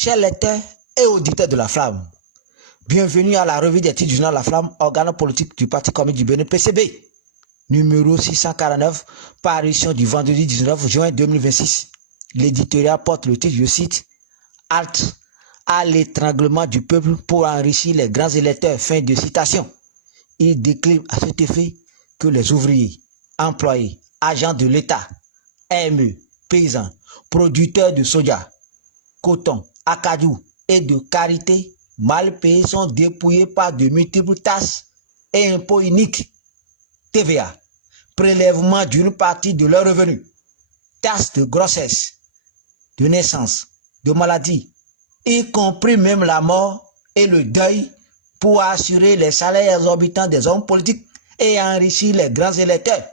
Chers lecteurs et auditeurs de La Flamme, bienvenue à la revue des titres du journal La Flamme, organe politique du Parti communiste du Bénin PCB, numéro 649, parution du vendredi 19 juin 2026. L'éditorial porte le titre, je cite, « Halte à l'étranglement du peuple pour enrichir les grands électeurs ». Fin de citation. Il décline à cet effet que les ouvriers, employés, agents de l'État, AME, paysans, producteurs de soja, coton, acajou et de karité mal payés sont dépouillés par de multiples taxes et impôts uniques, TVA, prélèvement d'une partie de leurs revenus, taxes de grossesse, de naissance, de maladie, y compris même la mort et le deuil pour assurer les salaires exorbitants des hommes politiques et enrichir les grands électeurs,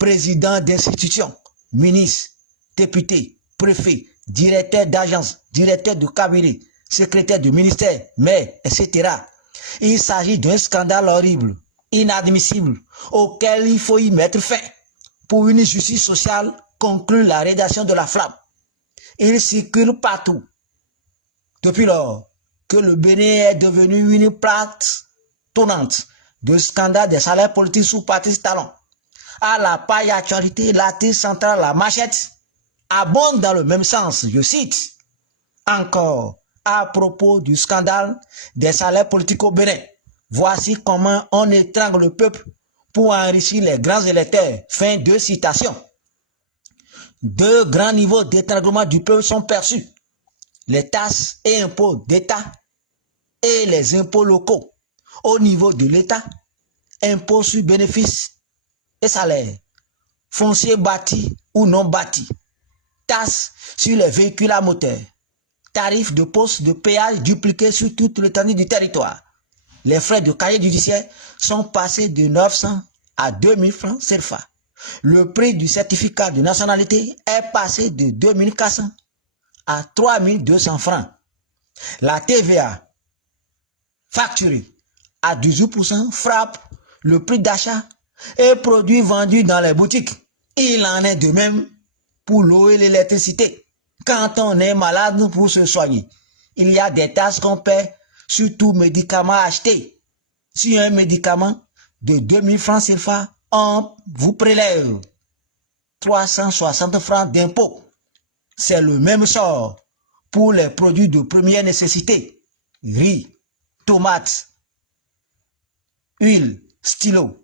présidents d'institutions, ministres, députés, préfets, directeurs d'agences, directeurs de cabinet, secrétaires de ministère, maires, etc. Il s'agit d'un scandale horrible, inadmissible, auquel il faut y mettre fin. Pour une justice sociale, conclut la rédaction de La Flamme. Il circule partout. Depuis lors que le Bénin est devenu une plaque tournante de scandales des salaires politiques sous Patrice Talon, à la paille actualité, l'article central, la machette, abonde dans le même sens, je cite, encore à propos du scandale des salaires politiques au Bénin. Voici comment on étrangle le peuple pour enrichir les grands électeurs. Fin de citation. Deux grands niveaux d'étranglement du peuple sont perçus. Les taxes et impôts d'État et les impôts locaux. Au niveau de l'État, impôts sur bénéfices et salaires, fonciers bâtis ou non bâtis, taxes sur les véhicules à moteur, tarifs de poste de péage dupliqués sur toute l'étendue du territoire. Les frais de cahier judiciaire sont passés de 900 à 2000 francs CFA. Le prix du certificat de nationalité est passé de 2400 à 3200 francs. La TVA facturée à 18% frappe le prix d'achat et produits vendus dans les boutiques. Il en est de même pour l'eau et l'électricité. Quand on est malade pour se soigner, il y a des taxes qu'on paie sur tout médicament acheté. Sur un médicament de 2000 francs CFA, on vous prélève 360 francs d'impôt. C'est le même sort pour les produits de première nécessité. Riz, tomates, huile, stylo,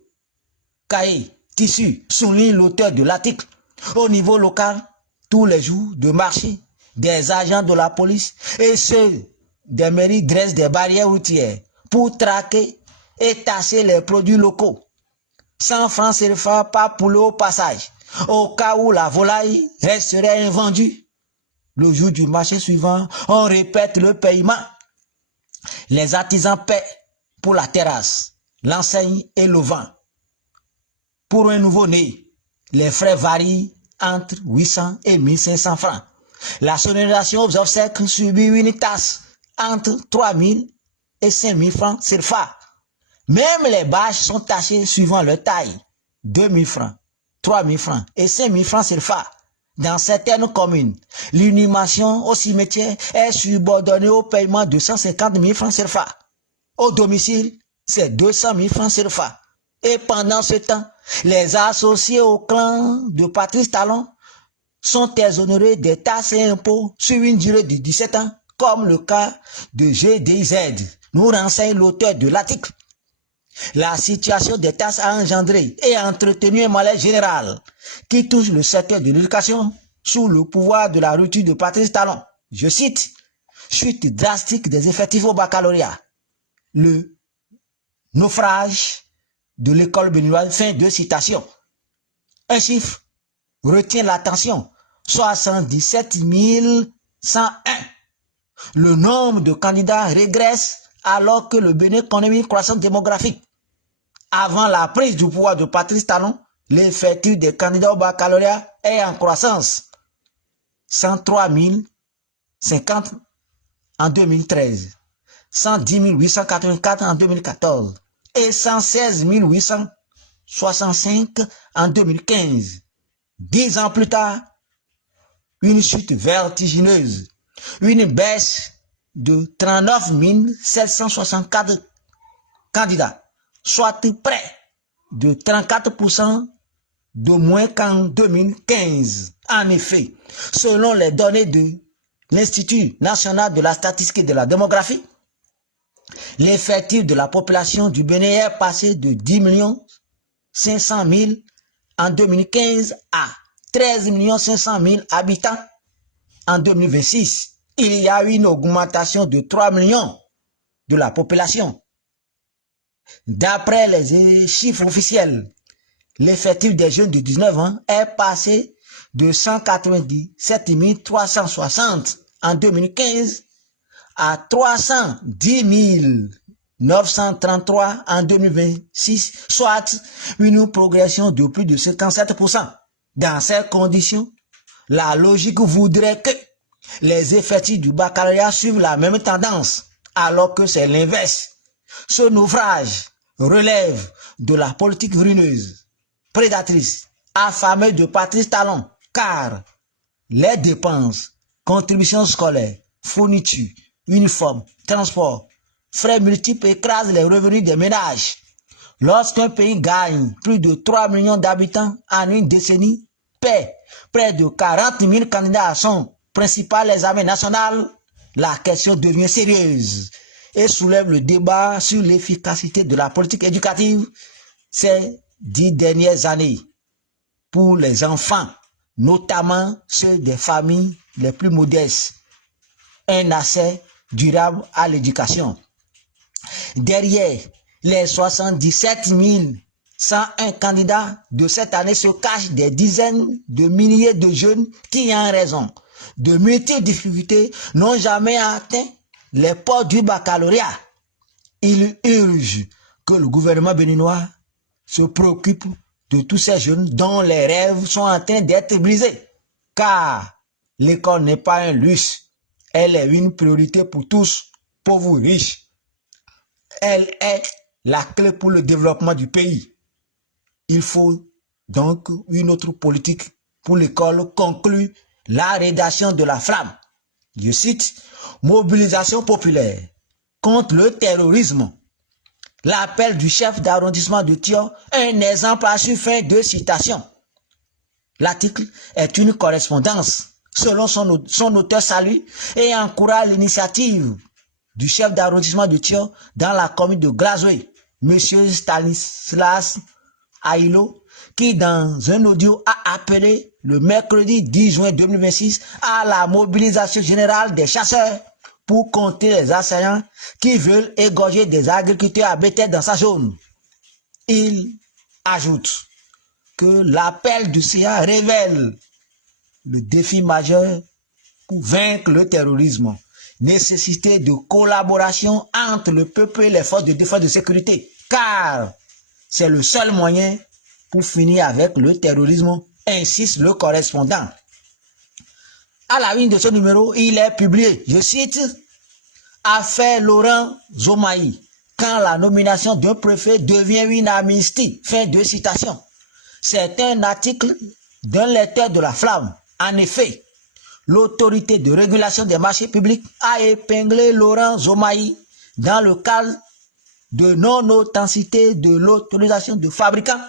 cahier, tissu, souligne l'auteur de l'article. Au niveau local, tous les jours de marché, des agents de la police et ceux des mairies dressent des barrières routières pour traquer et tasser les produits locaux. 100 francs CFA par poulet au passage, au cas où la volaille resterait invendue. Le jour du marché suivant, on répète le paiement. Les artisans paient pour la terrasse, l'enseigne et le vent. Pour un nouveau-né, les frais varient entre 800 et 1500 francs. La sonorisation aux obsèques subit une taxe entre 3000 et 5000 francs CFA. Même les bâches sont taxées suivant leur taille. 2000 francs, 3000 francs et 5000 francs CFA. Dans certaines communes, l'inhumation au cimetière est subordonnée au paiement de 150 000 francs CFA. Au domicile, c'est 200 000 francs CFA. Et pendant ce temps, les associés au clan de Patrice Talon sont exonérés des taxes et impôts sur une durée de 17 ans, comme le cas de GDZ, nous renseigne l'auteur de l'article. La situation des taxes a engendré et entretenu un malaise général qui touche le secteur de l'éducation sous le pouvoir de la rupture de Patrice Talon. Je cite, chute drastique des effectifs au baccalauréat, le naufrage de l'école béninoise, fin de citation. Un chiffre retient l'attention, 77 101. Le nombre de candidats régresse alors que le Bénin connaît une croissance démographique. Avant la prise du pouvoir de Patrice Talon, l'effectif des candidats au baccalauréat est en croissance. 103 050 en 2013, 110 884 en 2014 et 116 865 en 2015. 10 ans plus tard, une chute vertigineuse une baisse de 39 764 candidats, soit près de 34% de moins qu'en 2015. En effet, selon les données de l'Institut national de la statistique et de la démographie, l'effectif de la population du Bénin est passé de 10 500 000 en 2015 à 13 500 000 habitants en 2026. Il y a eu une augmentation de 3 millions de la population. D'après les chiffres officiels, l'effectif des jeunes de 19 ans est passé de 197 360 en 2015 à 310 933 en 2026, soit une progression de plus de 57%. Dans ces conditions, la logique voudrait que les effectifs du baccalauréat suivent la même tendance, alors que c'est l'inverse. Ce naufrage relève de la politique ruineuse, prédatrice, affamée de Patrice Talon, car les dépenses, contributions scolaires, fournitures, uniformes, transports, frais multiples écrasent les revenus des ménages. Lorsqu'un pays gagne plus de 3 millions d'habitants en une décennie, paie près de 40 000 candidats à son principal examen national, la question devient sérieuse et soulève le débat sur l'efficacité de la politique éducative ces 10 dernières années pour les enfants, notamment ceux des familles les plus modestes. Un accès durable à l'éducation. Derrière les 77 101 candidats de cette année se cachent des dizaines de milliers de jeunes qui, en raison de multiples difficultés, n'ont jamais atteint les portes du baccalauréat. Il urge que le gouvernement béninois se préoccupe de tous ces jeunes dont les rêves sont en train d'être brisés. Car l'école n'est pas un luxe, elle est une priorité pour tous, pauvres ou riches. Elle est la clé pour le développement du pays. Il faut donc une autre politique pour l'école, conclut la rédaction de la Flamme. Je cite, mobilisation populaire contre le terrorisme. L'appel du chef d'arrondissement de Thior, un exemple à suivre, fin de citation. L'article est une correspondance. Selon son auteur salue et encourage l'initiative du chef d'arrondissement de Thior dans la commune de Glazoué, M. Stanislas Aïlo, qui dans un audio a appelé le mercredi 10 juin 2026 à la mobilisation générale des chasseurs pour compter les assaillants qui veulent égorger des agriculteurs habités dans sa zone. Il ajoute que l'appel du CA révèle le défi majeur pour vaincre le terrorisme, nécessité de collaboration entre le peuple et les forces de défense et de sécurité, car c'est le seul moyen pour finir avec le terrorisme, insiste le correspondant. À la une de ce numéro, il est publié, je cite, affaire Laurent Zomaï, quand la nomination d'un préfet devient une amnistie, fin de citation. C'est un article d'un lecteur de la Flamme. En effet, l'autorité de régulation des marchés publics a épinglé Laurent Zomaï dans le cadre de non-authenticité de l'autorisation de fabricant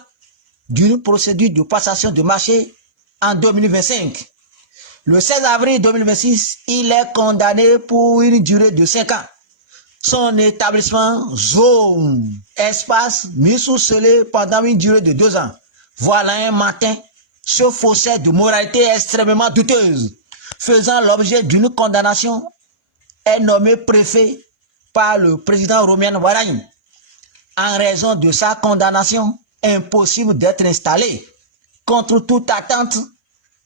d'une procédure de passation de marché en 2025. Le 16 avril 2026, il est condamné pour une durée de 5 ans. Son établissement Zone Espace mis sous scellé pendant une durée de 2 ans. Voilà un matin, ce faussaire de moralité extrêmement douteuse, faisant l'objet d'une condamnation, est nommé préfet par le président Romian Waragne. En raison de sa condamnation, impossible d'être installé. Contre toute attente,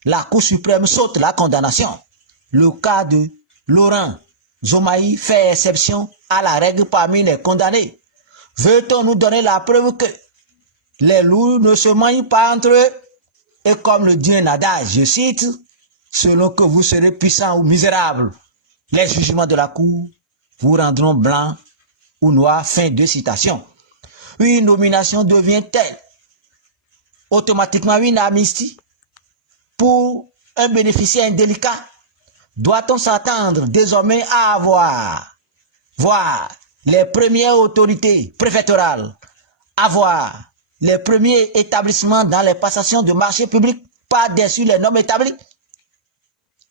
la Cour suprême saute la condamnation. Le cas de Laurent Zomaï fait exception à la règle parmi les condamnés. Veut-on nous donner la preuve que les loups ne se mangent pas entre eux? Et comme le dit un adage, je cite, selon que vous serez puissant ou misérable, les jugements de la Cour vous rendront blanc ou noir, fin de citation. Une nomination devient-elle automatiquement une amnistie pour un bénéficiaire indélicat? Doit-on s'attendre désormais à voir les premières autorités préfectorales, avoir les premiers établissements dans les passations de marchés publics par-dessus les normes établies?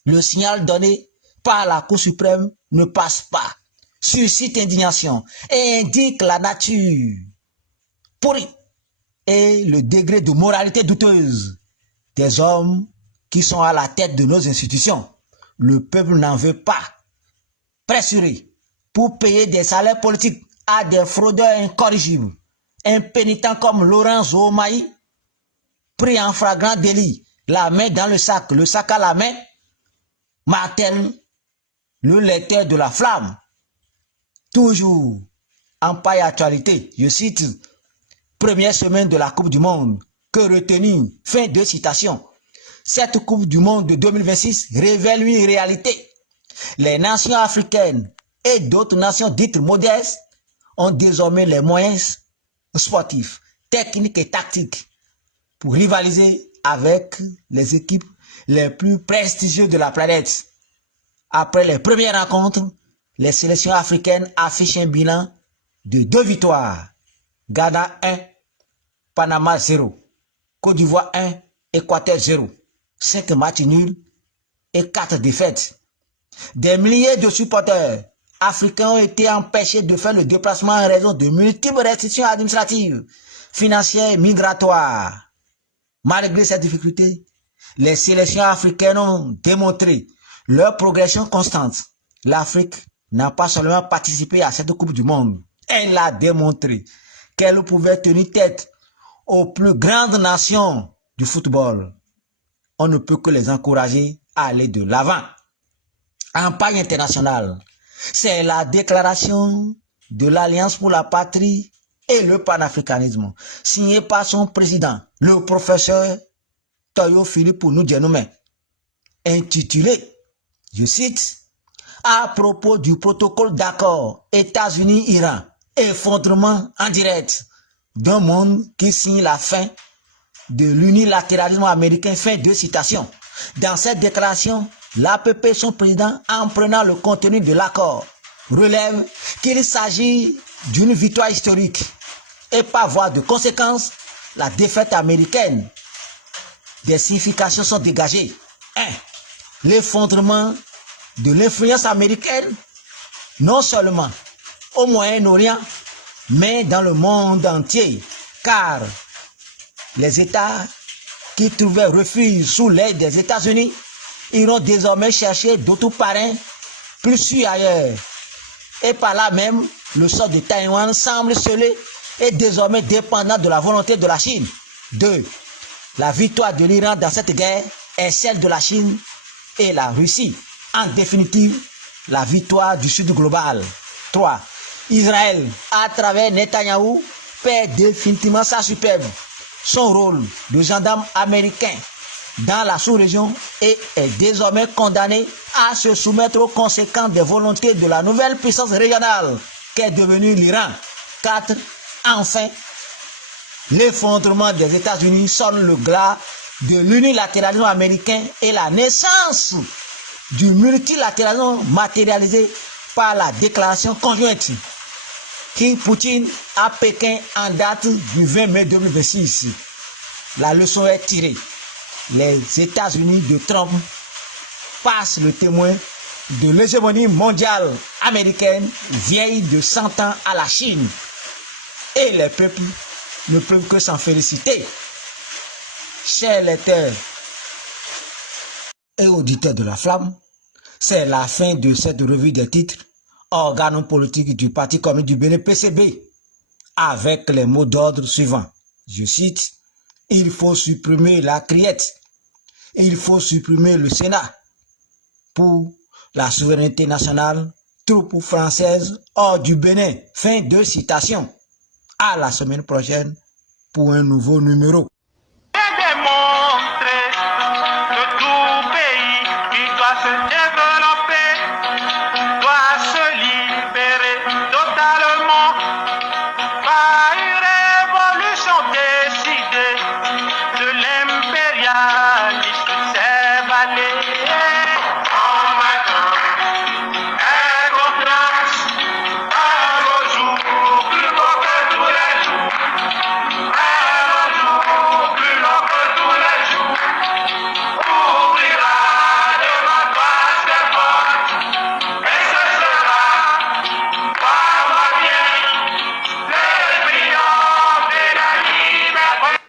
Le signal donné par la Cour suprême ne passe pas, suscite indignation et indique la nature pourrie et le degré de moralité douteuse des hommes qui sont à la tête de nos institutions. Le peuple n'en veut pas. Pressuré pour payer des salaires politiques à des fraudeurs incorrigibles, impénitents comme Laurent Zoumaï, pris en flagrant délit, la main dans le sac à la main, martèle le lecteur de la flamme. Toujours en paille actualité, je cite, première semaine de la Coupe du Monde, que retenir, fin de citation. Cette Coupe du Monde de 2026 révèle une réalité. Les nations africaines et d'autres nations dites modestes ont désormais les moyens sportifs, techniques et tactiques pour rivaliser avec les équipes les plus prestigieuses de la planète. Après les premières rencontres, les sélections africaines affichent un bilan de 2 victoires. Ghana 1, Panama 0, Côte d'Ivoire 1, Équateur 0. 5 matchs nuls et 4 défaites. Des milliers de supporters africains ont été empêchés de faire le déplacement en raison de multiples restrictions administratives, financières et migratoires. Malgré ces difficultés, les sélections africaines ont démontré leur progression constante. L'Afrique n'a pas seulement participé à cette Coupe du Monde, elle a démontré qu'elle pouvait tenir tête aux plus grandes nations du football. On ne peut que les encourager à aller de l'avant. En paille internationale, c'est la déclaration de l'Alliance pour la patrie et le panafricanisme, signée par son président, le professeur Toyo Philippe Oudjenoumen, intitulé, je cite, à propos du protocole d'accord États-Unis-Iran, effondrement en direct d'un monde qui signe la fin de l'unilatéralisme américain, fin de citation. Dans cette déclaration, l'APP, son président, en prenant le contenu de l'accord, relève qu'il s'agit d'une victoire historique et par voie de conséquence, la défaite américaine. Des significations sont dégagées. 1. L'effondrement de l'influence américaine, non seulement au Moyen-Orient, mais dans le monde entier, car les États qui trouvaient refuge sous l'aide des États-Unis iront désormais chercher d'autres parrains plus sûrs ailleurs. Et par là même, le sort de Taïwan semble scellé et désormais dépendant de la volonté de la Chine. 2. La victoire de l'Iran dans cette guerre est celle de la Chine et la Russie. En définitive, la victoire du Sud global. 3. Israël, à travers Netanyahou, perd définitivement sa superbe, son rôle de gendarme américain dans la sous-région et est désormais condamné à se soumettre aux conséquences des volontés de la nouvelle puissance régionale qu'est devenue l'Iran. 4. Enfin, l'effondrement des États-Unis sonne le glas de l'unilatéralisme américain et la naissance du multilatéralisme matérialisé par la déclaration conjointe qui Poutine à Pékin en date du 20 mai 2026. La leçon est tirée. Les États-Unis de Trump passent le témoin de l'hégémonie mondiale américaine vieille de 100 ans à la Chine. Et les peuples ne peuvent que s'en féliciter. Chers lecteurs et auditeurs de la Flamme, c'est la fin de cette revue des titres, organe politique du Parti communiste du Bénin PCB, avec les mots d'ordre suivants. Je cite, il faut supprimer la criette, il faut supprimer le Sénat pour la souveraineté nationale, troupes françaises hors du Bénin. Fin de citation. À la semaine prochaine pour un nouveau numéro.